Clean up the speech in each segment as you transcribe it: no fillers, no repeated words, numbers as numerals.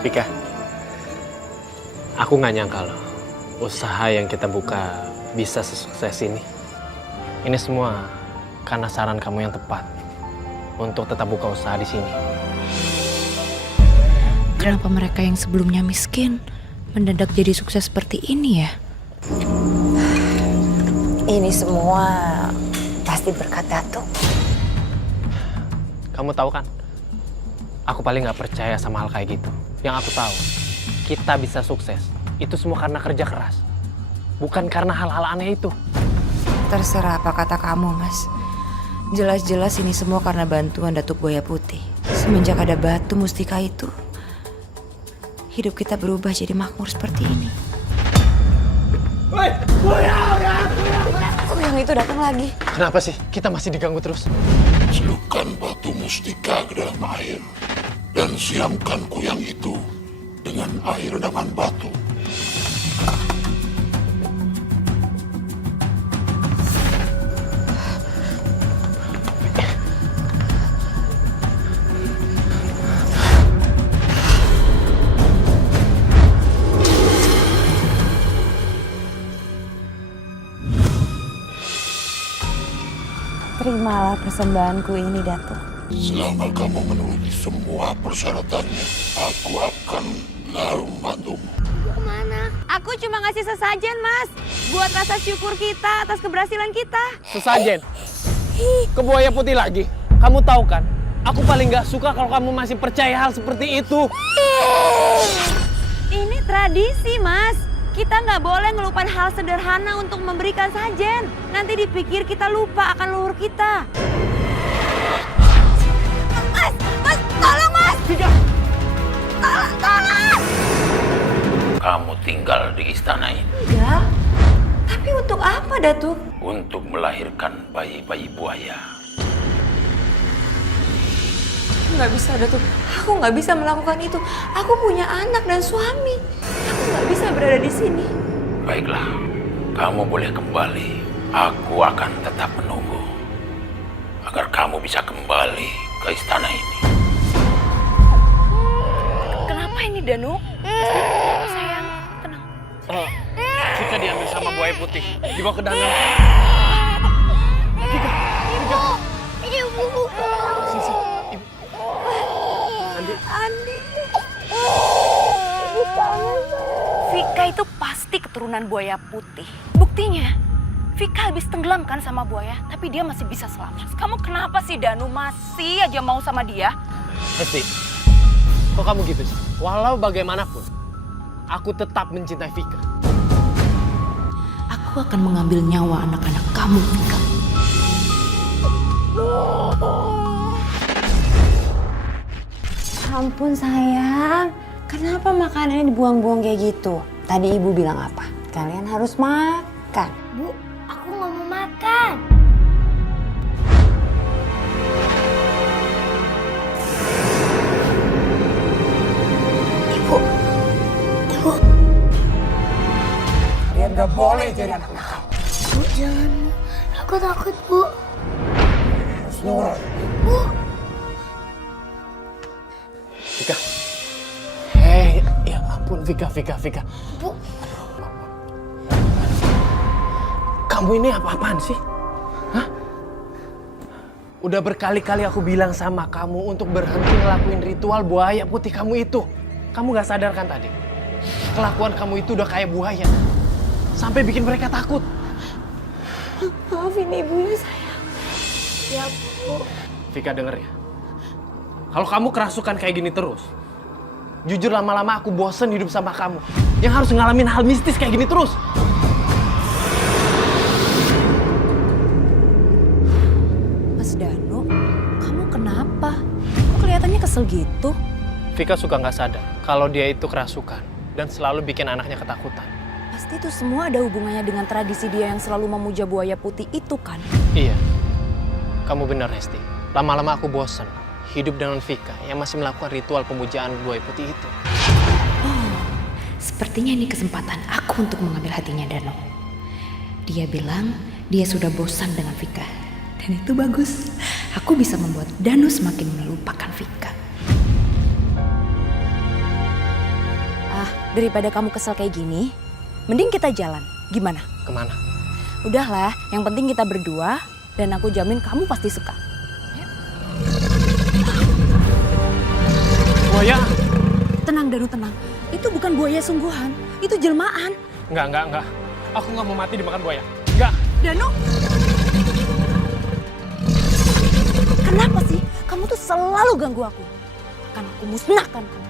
Vika, aku nggak nyangka loh usaha yang kita buka bisa sesukses ini. Ini semua karena saran kamu yang tepat untuk tetap buka usaha di sini. Kenapa mereka yang sebelumnya miskin mendadak jadi sukses seperti ini ya? Ini semua pasti berkat Datuk. Kamu tahu kan, aku paling nggak percaya sama hal kayak gitu. Yang aku tahu, kita bisa sukses itu semua karena kerja keras, bukan karena hal-hal aneh itu. Terserah apa kata kamu, Mas. Jelas-jelas ini semua karena bantuan Datuk Buaya Putih. Semenjak ada batu mustika itu, hidup kita berubah jadi makmur seperti ini. Kuyang itu datang lagi. Kenapa sih kita masih diganggu terus? Celupkan batu mustika ke dalam air dan siramkan kuyang itu dengan air redaman batu. Terimalah persembahanku ini, Datuk. Selama kamu menuruti semua persyaratannya, aku akan selalu membantumu. Kemana? Aku cuma ngasih sesajen, Mas. Buat rasa syukur kita atas keberhasilan kita. Sesajen. Ke Buaya Putih lagi. Kamu tahu kan, aku paling nggak suka kalau kamu masih percaya hal seperti itu. Ini tradisi, Mas. Kita nggak boleh ngelupain hal sederhana untuk memberikan sajen. Nanti dipikir kita lupa akan leluhur kita. Mas, tolong, Mas. Vika. Tolong. Kamu tinggal di istana ini Enggak. Tapi untuk apa, Datuk? untuk melahirkan bayi-bayi buaya. Nggak bisa, Datuk. Aku nggak bisa melakukan itu. Aku punya anak dan suami. Aku nggak bisa berada di sini. Baiklah, kamu boleh kembali. Aku akan tetap menunggu agar kamu bisa kembali ke istana ini. Kenapa ini, Danu? Sayang, tenang. Vika diambil sama Buaya Putih, dibawa ke danau. Ibu. Sisi, ibu. Andi. Vika itu pasti keturunan Buaya Putih. Buktinya, Vika habis tenggelam kan sama buaya, tapi dia masih bisa selamat. Kamu kenapa sih, Danu, masih aja mau sama dia? Hesti, kok kamu gitu sih? Walau bagaimanapun, aku tetap mencintai Vika. Aku akan mengambil nyawa anak-anak kamu, Vika. Ampun sayang, kenapa makanannya dibuang-buang kayak gitu? Tadi ibu bilang apa? Kalian harus makan. Bu, aku nggak mau makan. Ibu. Kalian gak boleh jadi anak nakal. Bu, jangan. Aku takut, Bu. Nurut. Vika. Hei, ya ampun Vika. Bu. Kamu ini apa-apaan sih? Hah? Udah berkali-kali aku bilang sama kamu untuk berhenti ngelakuin ritual Buaya Putih kamu itu. Kamu gak sadar kan tadi? Kelakuan kamu itu udah kayak buaya. Sampai bikin mereka takut. Maafin ibunya sayang. Ya, Bu. Vika denger ya. Kalau kamu kerasukan kayak gini terus, jujur lama-lama aku bosen hidup sama kamu. Yang harus ngalamin hal mistis kayak gini terus. Mas Danu, kamu kenapa? Kok kelihatannya kesel gitu? Vika suka nggak sadar kalau dia itu kerasukan dan selalu bikin anaknya ketakutan. Pasti itu semua ada hubungannya dengan tradisi dia yang selalu memuja Buaya Putih itu kan? Iya, kamu benar Hesti. Lama-lama aku bosen hidup dengan Vika yang masih melakukan ritual pemujaan Buaya Putih itu. Oh, sepertinya ini kesempatan aku untuk mengambil hatinya Danu. Dia bilang dia sudah bosan dengan Vika. Dan itu bagus. Aku bisa membuat Danu semakin melupakan Vika. Daripada kamu kesel kayak gini, mending kita jalan. Gimana? Kemana? Udahlah, yang penting kita berdua dan aku jamin kamu pasti suka. Buaya? Tenang Danu, tenang. Itu bukan buaya sungguhan, itu jelmaan. Enggak. Aku nggak mau mati dimakan buaya. Enggak. Danu! Kenapa sih? Kamu tuh selalu ganggu aku. Akan aku musnahkan kamu.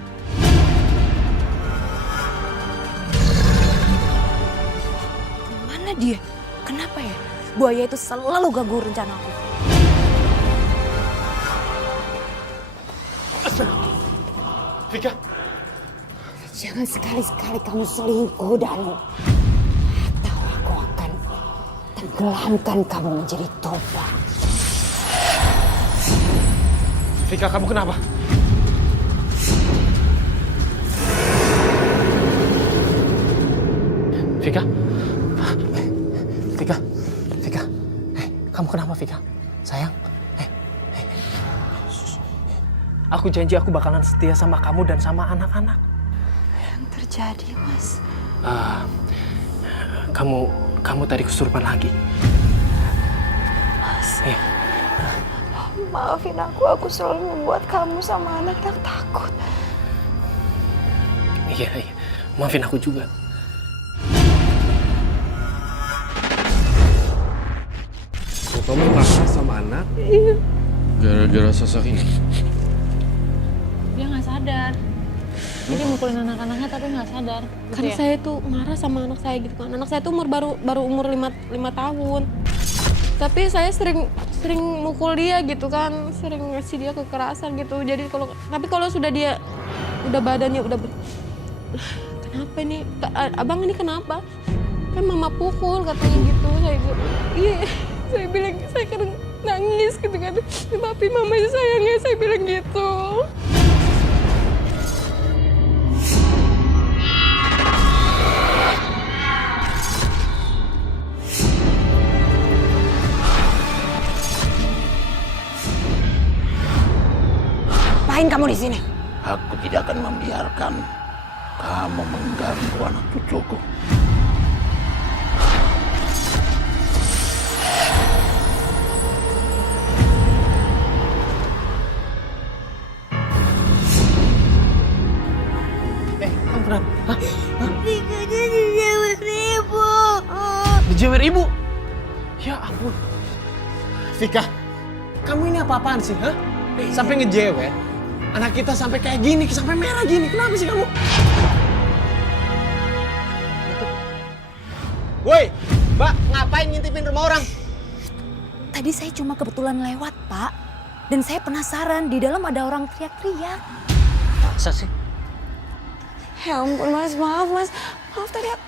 Kemana dia? Kenapa ya? Buaya itu selalu ganggu rencana aku. Vika. Jangan sekali-sekali kamu selingkuh, Danu. Atau aku akan tenggelamkan kamu menjadi tombak. Vika, kamu kenapa? Vika? Vika? Kamu kenapa, Vika? Sayang? Aku janji aku bakalan setia sama kamu dan sama anak-anak. Yang terjadi, Mas? Kamu tadi kesurupan lagi. Mas, Eh, maafin aku selalu membuat kamu sama anak-anak takut. iya. Maafin aku juga. Oh, kamu marah sama anak? Iya. Gara-gara sosok ini? Dia nggak sadar. Jadi mukulin anak-anaknya tapi nggak sadar. Karena saya tuh marah sama anak saya gitu kan. Anak saya tuh baru umur 5 tahun. Tapi saya sering mukul dia gitu kan, sering ngasih dia kekerasan gitu. Jadi kalau sudah dia udah badannya udah kenapa ini? Abang ini kenapa? Kan mama pukul katanya gitu. Saya bilang saya kadang nangis gitu kan. Tapi mama sayangnya saya bilang gitu. Ngapain kamu di sini? Aku tidak akan membiarkan kamu mengganggu anak cucuku. Kamu kenapa? Hah? Tinggalnya dijewer ibu. Dijewer ibu? Ya ampun. Vika, kamu ini apa-apaan sih, hah? Sampai ngejewer? Anak kita sampai kayak gini, sampai merah gini. Kenapa sih kamu? Woi, Mbak, ngapain ngintipin rumah orang? Tadi saya cuma kebetulan lewat, Pak. Dan saya penasaran, di dalam ada orang teriak-teriak. Masa sih? Ya ampun, Mas. Maaf tadi aku...